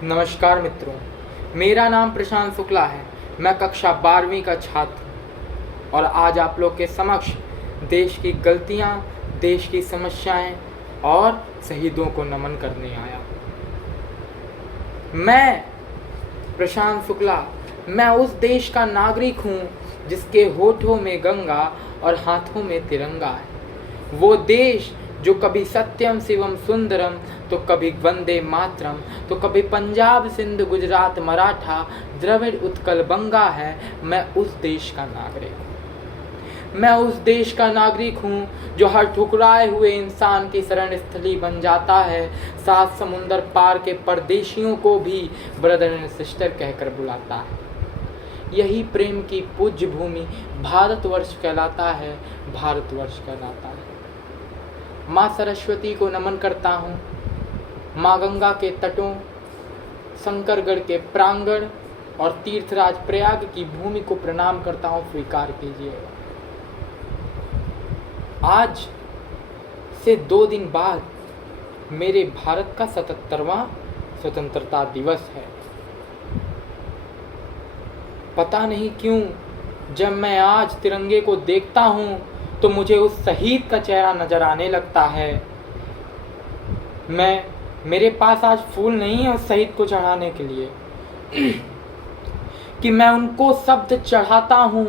नमस्कार मित्रों, मेरा नाम प्रशांत शुक्ला है। मैं कक्षा 12वीं का छात्र हूँ और आज आप लोग के समक्ष देश की गलतियाँ, देश की समस्याएं और शहीदों को नमन करने आया। मैं प्रशांत शुक्ला, मैं उस देश का नागरिक हूँ जिसके होठों में गंगा और हाथों में तिरंगा है। वो देश जो कभी सत्यम शिवम सुंदरम तो कभी वंदे मातरम तो कभी पंजाब सिंध गुजरात मराठा द्रविड़ उत्कल बंगा है। मैं उस देश का नागरिक हूँ। मैं उस देश का नागरिक हूँ जो हर ठुकराए हुए इंसान की शरण स्थली बन जाता है। 7 समुंदर पार के परदेशियों को भी ब्रदर एंड सिस्टर कहकर बुलाता है। यही प्रेम की पूज्य भूमि भारतवर्ष कहलाता है, भारतवर्ष कहलाता है। माँ सरस्वती को नमन करता हूँ। माँ गंगा के तटों, शंकरगढ़ के प्रांगण और तीर्थराज प्रयाग की भूमि को प्रणाम करता हूँ, स्वीकार कीजिएगा। आज से 2 दिन बाद मेरे भारत का 77वां स्वतंत्रता दिवस है। पता नहीं क्यों जब मैं आज तिरंगे को देखता हूँ तो मुझे उस शहीद का चेहरा नजर आने लगता है। मेरे पास आज फूल नहीं है उस शहीद को चढ़ाने के लिए कि मैं उनको शब्द चढ़ाता हूँ।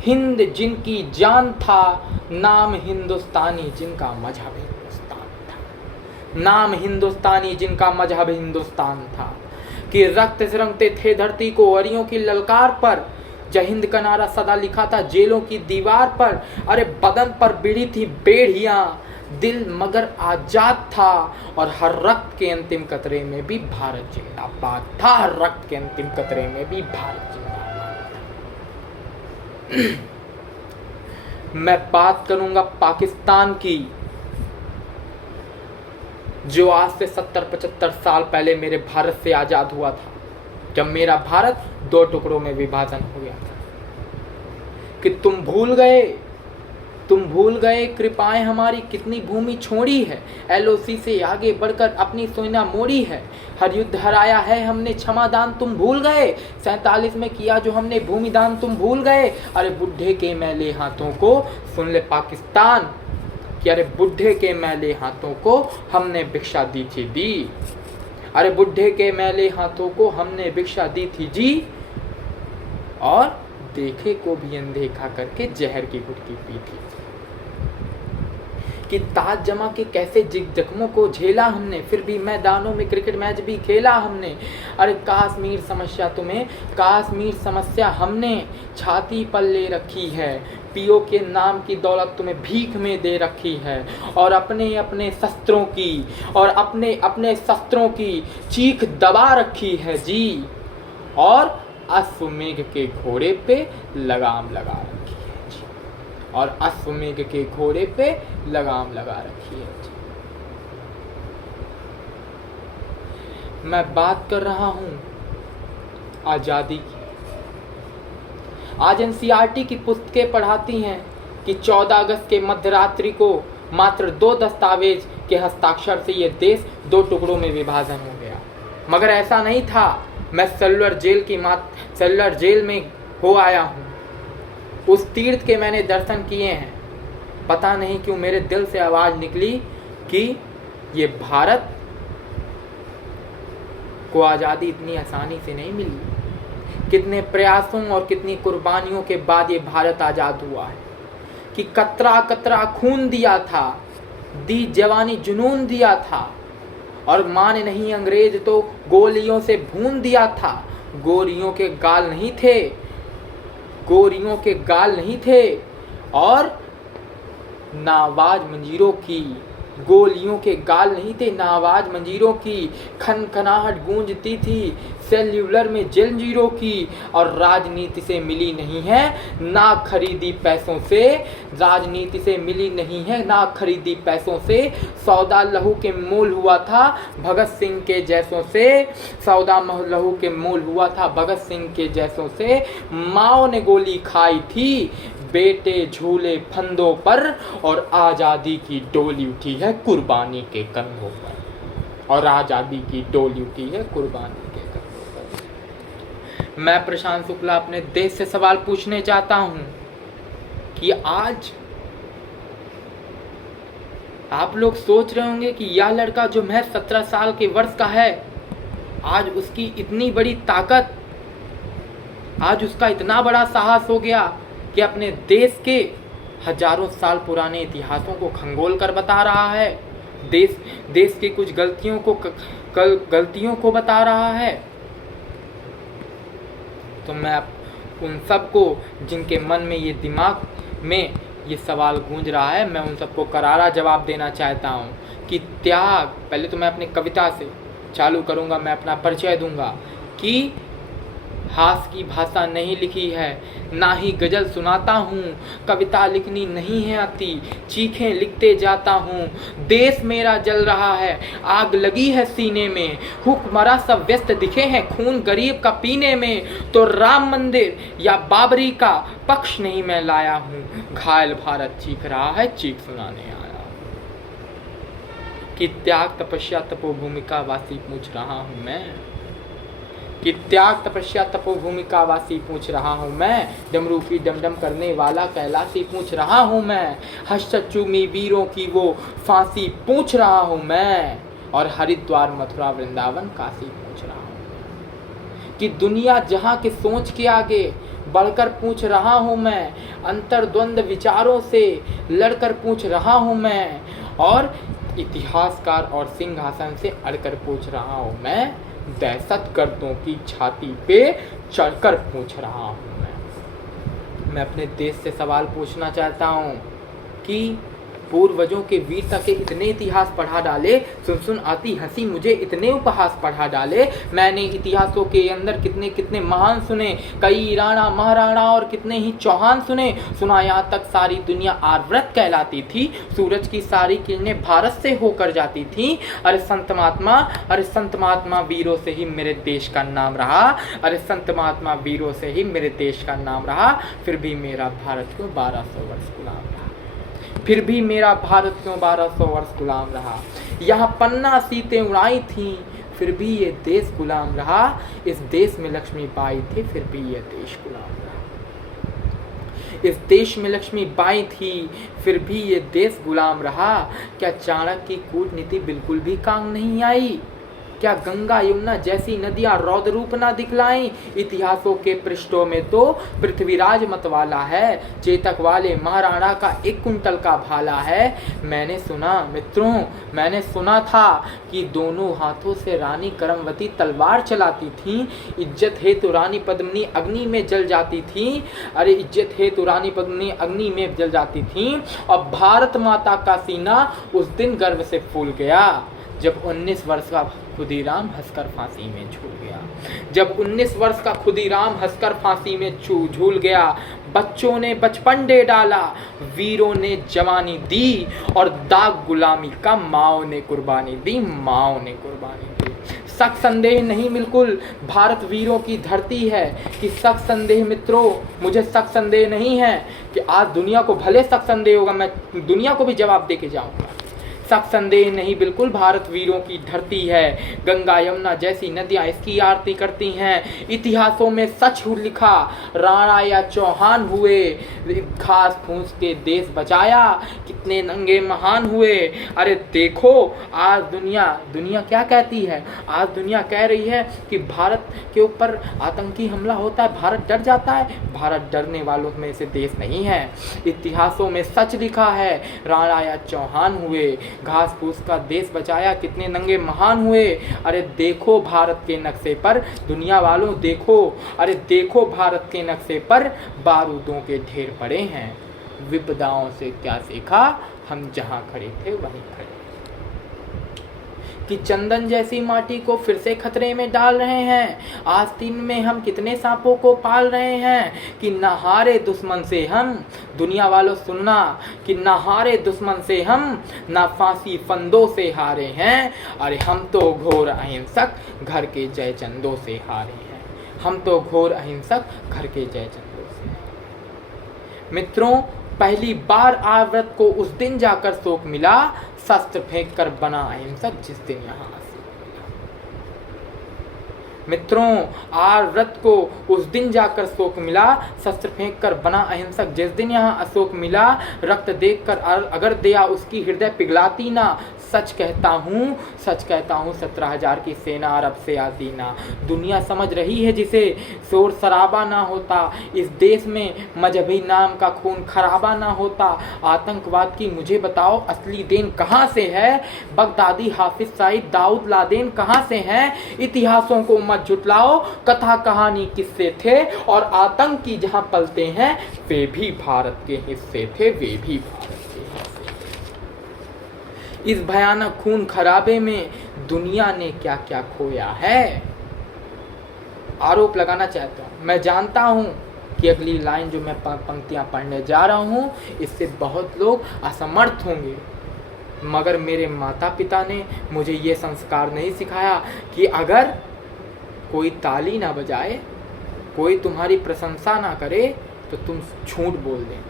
हिंद जिनकी जान था, नाम हिंदुस्तानी जिनका मजहब हिंदुस्तान था। नाम हिंदुस्तानी जिनका मजहब हिंदुस्तान था। कि रक्त से रंगते थे धरती को अरियों की ललकार पर। जय हिंद का नारा सदा लिखा था जेलों की दीवार पर। अरे बदन पर बिड़ी थी बेड़ियां, दिल मगर आजाद था। और हर रक्त के अंतिम कतरे में भी भारत जिंदाबाद था। हर रक्त के अंतिम कतरे में भी भारत जिंदाबाद था। मैं बात करूंगा पाकिस्तान की, जो आज से 70-75 साल पहले मेरे भारत से आजाद हुआ था, जब मेरा भारत 2 टुकड़ों में विभाजन हो गया था। कि तुम भूल गए कृपाएं हमारी कितनी भूमि छोड़ी है। LOC से आगे बढ़कर अपनी सोना मोड़ी है। हर युद्ध हराया है हमने, क्षमादान तुम भूल गए। 47 में किया जो हमने भूमिदान तुम भूल गए। अरे बुढ़े के मैले हाथों को सुन ले पाकिस्तान, कि अरे बुढ़े के मैले हाथों को हमने भिक्षा दी थी दी। अरे बुढ़े के मैले हाथों को हमने भिक्षा दी थी जी। और देखे को भी अनदेखा करके जहर की घुटकी पी थी। कि ताज जमा के कैसे जख्मों को झेला हमने, फिर भी मैदानों में क्रिकेट मैच भी खेला हमने। अरे कश्मीर समस्या हमने छाती पर ले रखी है। पीओ के नाम की दौलत तुम्हें भीख में दे रखी है। और अपने शस्त्रों की चीख दबा रखी है जी। और अश्वमेघ के घोड़े पे लगाम लगा रखी है जी। और अश्वमेघ के घोड़े पे लगाम लगा रखी है जी। मैं बात कर रहा हूं आजादी की। आज NCERT की पुस्तकें पढ़ाती हैं कि 14 अगस्त के मध्यरात्रि को मात्र 2 दस्तावेज के हस्ताक्षर से यह देश 2 टुकड़ों में विभाजन हो गया। मगर ऐसा नहीं था। मैं सेलुलर जेल में हो आया हूँ। उस तीर्थ के मैंने दर्शन किए हैं। पता नहीं क्यों मेरे दिल से आवाज़ निकली कि ये भारत को आज़ादी इतनी आसानी से नहीं मिली। कितने प्रयासों और कितनी कुर्बानियों के बाद ये भारत आज़ाद हुआ है। कि कतरा कतरा खून दिया था, दी जवानी जुनून दिया था। और माने नहीं अंग्रेज तो गोलियों से भून दिया था। गोरियों के गाल नहीं थे और नावाज मंजीरों की, गोलियों के गाल नहीं थे, नावाज मंजीरों की खनखनाहट गूंजती थी सेल्यूलर में जंजीरों की। और राजनीति से मिली नहीं है ना खरीदी पैसों से। राजनीति से मिली नहीं है ना खरीदी पैसों से। सौदा लहू के मोल हुआ था भगत सिंह के जैसों से। सौदा लहू के मोल हुआ था भगत सिंह के जैसों से। माओ ने गोली खाई थी बेटे झूले फंदों पर। और आज़ादी की डोली उठी है कुर्बानी के कंधों पर। और आज़ादी की डोली उठी है कुर्बानी के कंधों पर। मैं प्रशांत शुक्ला अपने देश से सवाल पूछने चाहता हूं कि आज आप लोग सोच रहे होंगे कि यह लड़का जो महज 17 साल के वर्ष का है, आज उसकी इतनी बड़ी ताकत, आज उसका इतना बड़ा साहस हो गया कि अपने देश के हजारों साल पुराने इतिहासों को खंगोल कर बता रहा है, देश की कुछ गलतियों को बता रहा है। तो मैं उन सबको जिनके मन में ये दिमाग में ये सवाल गूंज रहा है, मैं उन सबको करारा जवाब देना चाहता हूँ कि त्याग, पहले तो मैं अपनी कविता से चालू करूँगा, मैं अपना परिचय दूंगा कि हास की भाषा नहीं लिखी है, ना ही गज़ल सुनाता हूँ, कविता लिखनी नहीं है आती, चीखें लिखते जाता हूँ। देश मेरा जल रहा है, आग लगी है सीने में, हुक्मरां सब व्यस्त दिखे हैं खून गरीब का पीने में। तो राम मंदिर या बाबरी का पक्ष नहीं मैं लाया हूँ, घायल भारत चीख रहा है, चीख सुनाने आया कि त्याग तपस्या तपोभूमि का वासी पूछ रहा हूँ मैं, कि त्याग तपस्या तपोभूमि का वासी पूछ रहा हूँ मैं, डमरू की डमडम करने वाला कैलाशी पूछ रहा हूँ मैं, हर्षचूमी वीरों की वो फांसी पूछ रहा हूँ मैं, और हरिद्वार मथुरा वृंदावन काशी पूछ रहा हूँ। कि दुनिया जहाँ के सोच के आगे बढ़कर पूछ रहा हूँ मैं, अंतर्द्वंद विचारों से लड़कर पूछ रहा हूँ मैं, और इतिहासकार और सिंहासन से अड़कर पूछ रहा हूँ मैं, दहशत गर्दों की छाती पे चढ़कर पूछ रहा हूँ मैं अपने देश से सवाल पूछना चाहता हूँ कि पूर्वजों के वीरता के इतने इतिहास पढ़ा डाले, सुन सुन आती हंसी मुझे इतने उपहास पढ़ा डाले। मैंने इतिहासों के अंदर कितने कितने महान सुने, कई राणा महाराणा और कितने ही चौहान सुने। सुना यहाँ तक सारी दुनिया आर्यव्रत कहलाती थी, सूरज की सारी किरणें भारत से होकर जाती थी। अरे संत महात्मा वीरों से ही मेरे देश का नाम रहा, अरे संत महात्मा वीरों से ही मेरे देश का नाम रहा। फिर भी मेरा भारत क्यों 1200 वर्ष गुलाम रहा, फिर भी मेरा भारत क्यों 1200 वर्ष गुलाम रहा। यहाँ पन्ना सीतें उड़ाई थी, फिर भी ये देश गुलाम रहा। इस देश में लक्ष्मीबाई थी, फिर भी ये देश गुलाम रहा। इस देश में लक्ष्मीबाई थी, फिर भी ये देश गुलाम रहा। क्या चाणक्य की कूटनीति बिल्कुल भी काम नहीं आई? क्या गंगा यमुना जैसी नदियां रौद्र रूप ना दिखलाएं? इतिहासों के पृष्ठों में तो पृथ्वीराज मतवाला है, चेतक वाले महाराणा का 1 कुंटल का भाला है। मैंने सुना मित्रों, मैंने सुना था कि दोनों हाथों से रानी करमवती तलवार चलाती थी। इज्जत हेतु रानी पद्मिनी अग्नि में जल जाती थी। अरे इज्जत हेतु रानी पद्मिनी अग्नि में जल जाती थी। और भारत माता का सीना उस दिन गर्व से फूल गया जब 19 वर्ष का खुदीराम हंसकर फांसी में झूल गया। जब 19 वर्ष का खुदीराम हंसकर फांसी में झूल गया। बच्चों ने बचपन दे डाला, वीरों ने जवानी दी, और दाग गुलामी का माओ ने कुर्बानी दी, माओ ने कुर्बानी दी। शक संदेह नहीं, बिल्कुल भारत वीरों की धरती है। कि शक संदेह मित्रों, मुझे शक संदेह नहीं है कि आज दुनिया को भले शक संदेह होगा, मैं दुनिया को भी जवाब दे के जाऊंगा। शक संदेह नहीं, बिल्कुल भारत वीरों की धरती है। गंगा यमुना जैसी नदियां इसकी आरती करती हैं। इतिहासों में सच लिखा, राणा या चौहान हुए, घास फूस के देश बचाया, कितने नंगे महान हुए। अरे देखो आज दुनिया क्या कहती है? आज दुनिया कह रही है कि भारत के ऊपर आतंकी हमला होता है, भारत डर जाता है। भारत डरने वालों में से देश नहीं है। इतिहासों में सच लिखा है, राणा या चौहान हुए, घास फूस का देश बचाया, कितने नंगे महान हुए। अरे देखो भारत के नक्शे पर, दुनिया वालों देखो, अरे देखो भारत के नक्शे पर बारूदों के ढेर पड़े हैं। विपदाओं से क्या सीखा, हम जहां खड़े थे वहीं खड़े। कि चंदन जैसी माटी को फिर से खतरे में डाल रहे हैं। आस्तीन में हम कितने सांपों को पाल रहे हैं। कि नहारे दुश्मन से हम, दुनिया वालों सुनना, कि नहारे दुश्मन से हम, ना फांसी फंदों से हारे हैं। अरे हम तो घोर अहिंसक घर के जय चंदों से हारे हैं। हम तो घोर अहिंसक घर के जय चंदों से। मित्रों, पहली बार आर्यव्रत को उस दिन जाकर शोक मिला, शस्त्र फेंक कर बना अहिंसक जिस दिन यहाँ मित्रों, आर व्रत को उस दिन जाकर शोक मिला, शस्त्र फेंक कर बना अहिंसक। जिस दिन यहाँ अशोक मिला, रक्त देखकर अगर दया उसकी हृदय पिघलाती ना। सच कहता हूँ 17,000 की सेना अरब से आती ना। दुनिया समझ रही है जिसे शोर शराबा ना होता, इस देश में मजहबी नाम का खून खराबा ना होता। आतंकवाद की मुझे बताओ असली देन कहाँ से है? बगदादी, हाफिज सईद, दाऊद लादेन कहाँ से हैं? इतिहासों को मत झुटलाओ, कथा कहानी किससे थे? और आतंकी जहाँ पलते हैं वे भी भारत के हिस्से थे, वे भी भारत के हिस्से। इस भयानक खून खराबे में दुनिया ने क्या क्या खोया है। आरोप लगाना चाहता हूँ। मैं जानता हूँ कि अगली लाइन जो मैं पंक्तियाँ पढ़ने जा रहा हूँ इससे बहुत लोग असमर्थ होंगे, मगर मेरे माता पिता ने मुझे ये संस्कार नहीं सिखाया कि अगर कोई ताली ना बजाए, कोई तुम्हारी प्रशंसा ना करे तो तुम झूठ बोल दें।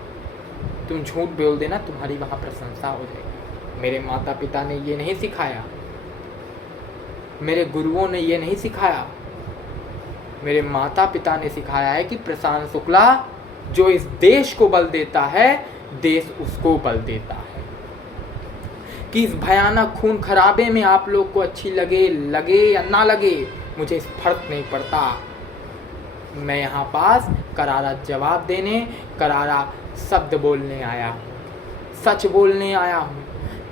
तुम झूठ बोल देना, तुम्हारी वहाँ प्रशंसा हो जाएगी। मेरे माता पिता ने ये नहीं सिखाया, मेरे गुरुओं ने ये नहीं सिखाया। मेरे माता पिता ने सिखाया है कि प्रशांत शुक्ला जो इस देश को बल देता है, देश उसको बल देता है। कि इस भयानक खून खराबे में आप लोग को अच्छी लगे या ना लगे, मुझे इस फर्क नहीं पड़ता। मैं यहाँ पास करारा जवाब देने, करारा शब्द बोलने आया हूँ, सच बोलने आया हूँ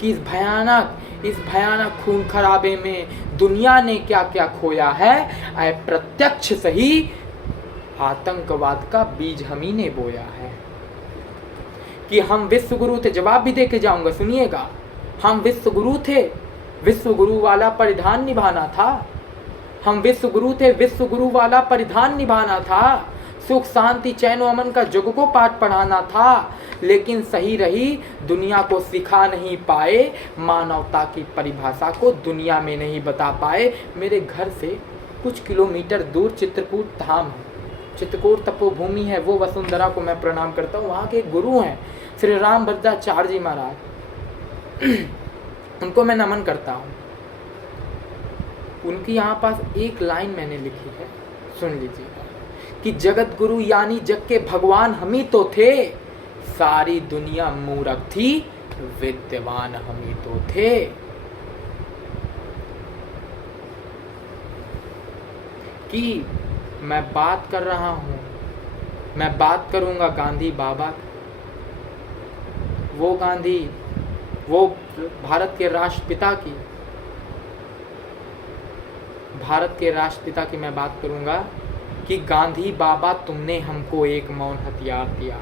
कि इस भयानक खून खराबे में दुनिया ने क्या क्या खोया है। अप्रत्यक्ष सही आतंकवाद का बीज हम ही ने बोया है। कि हम विश्व गुरु थे, जवाब भी दे के जाऊंगा, सुनिएगा। हम विश्व गुरु थे, विश्व गुरु वाला परिधान निभाना था। हम विश्व गुरु थे, विश्व गुरु वाला परिधान निभाना था। सुख शांति चैन अमन का जग को पाठ पढ़ाना था। लेकिन सही रही दुनिया को सिखा नहीं पाए, मानवता की परिभाषा को दुनिया में नहीं बता पाए। मेरे घर से कुछ किलोमीटर दूर चित्रकूट धाम है, चित्रकूट तपोभूमि है, वो वसुंधरा को मैं प्रणाम करता हूँ। वहाँ के गुरु हैं श्री राम भद्राचार्य जी महाराज, उनको मैं नमन करता हूँ। उनकी यहाँ पास एक लाइन मैंने लिखी है, सुन लीजिएगा। कि जगत गुरु यानी जग के भगवान हम ही तो थे, सारी दुनिया मूर्ख थी, विद्वान हम ही तो थे। कि मैं बात कर रहा हूं, मैं बात करूंगा गांधी बाबा, वो गांधी, वो भारत के राष्ट्रपिता की मैं बात करूंगा कि गांधी बाबा तुमने हमको एक मौन हथियार दिया।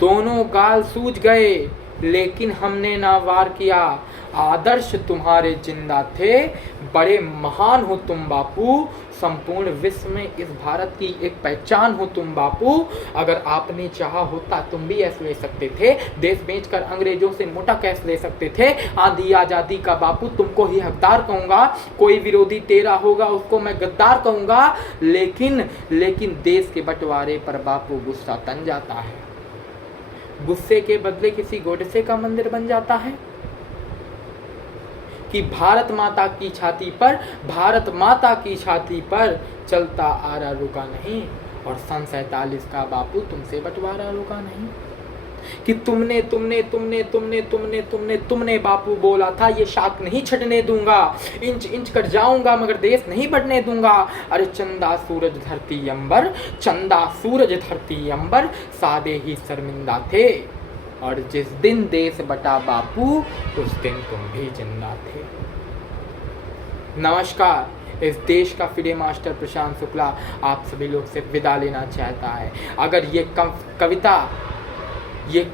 दोनों गाल सूज गए लेकिन हमने ना वार किया। आदर्श तुम्हारे जिंदा थे, बड़े महान हो तुम बापू, संपूर्ण विश्व में इस भारत की एक पहचान हो तुम बापू। अगर आपने चाहा होता तुम भी ऐसे ले सकते थे, देश बेचकर अंग्रेजों से मोटा कैश ले सकते थे। आंधी आजादी का बापू तुमको ही हकदार कहूंगा, कोई विरोधी तेरा होगा उसको मैं गद्दार कहूंगा। लेकिन देश के बंटवारे पर बापू गुस्सा तन जाता है, गुस्से के बदले किसी गोडसे का मंदिर बन जाता है। कि भारत माता की छाती पर चलता आ रहा रुका नहीं, और सन 47 का बापू तुमसे बंटवारा रुका नहीं। कि तुमने बापू बोला था ये शाख नहीं छटने दूंगा, इंच इंच कर जाऊंगा मगर देश नहीं बढ़ने दूंगा। अरे चंदा सूरज धरती अंबर सादे ही शर्मिंदा थे, और जिस दिन देश बटा बापू उस दिन तुम भी जिंदा थे। नमस्कार, इस देश का फिडे मास्टर प्रशांत शुक्ला आप सभी लोग से विदा लेना चाहता है। अगर ये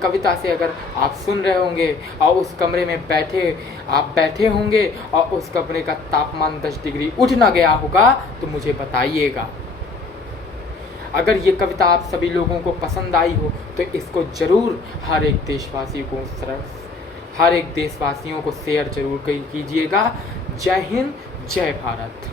कविता से अगर आप सुन रहे होंगे और उस कमरे में बैठे होंगे और उस कमरे का तापमान 10 डिग्री उठ ना गया होगा तो मुझे बताइएगा। अगर ये कविता आप सभी लोगों को पसंद आई हो तो इसको जरूर हर एक देशवासियों को शेयर जरूर कीजिएगा। जय हिंद, जय भारत।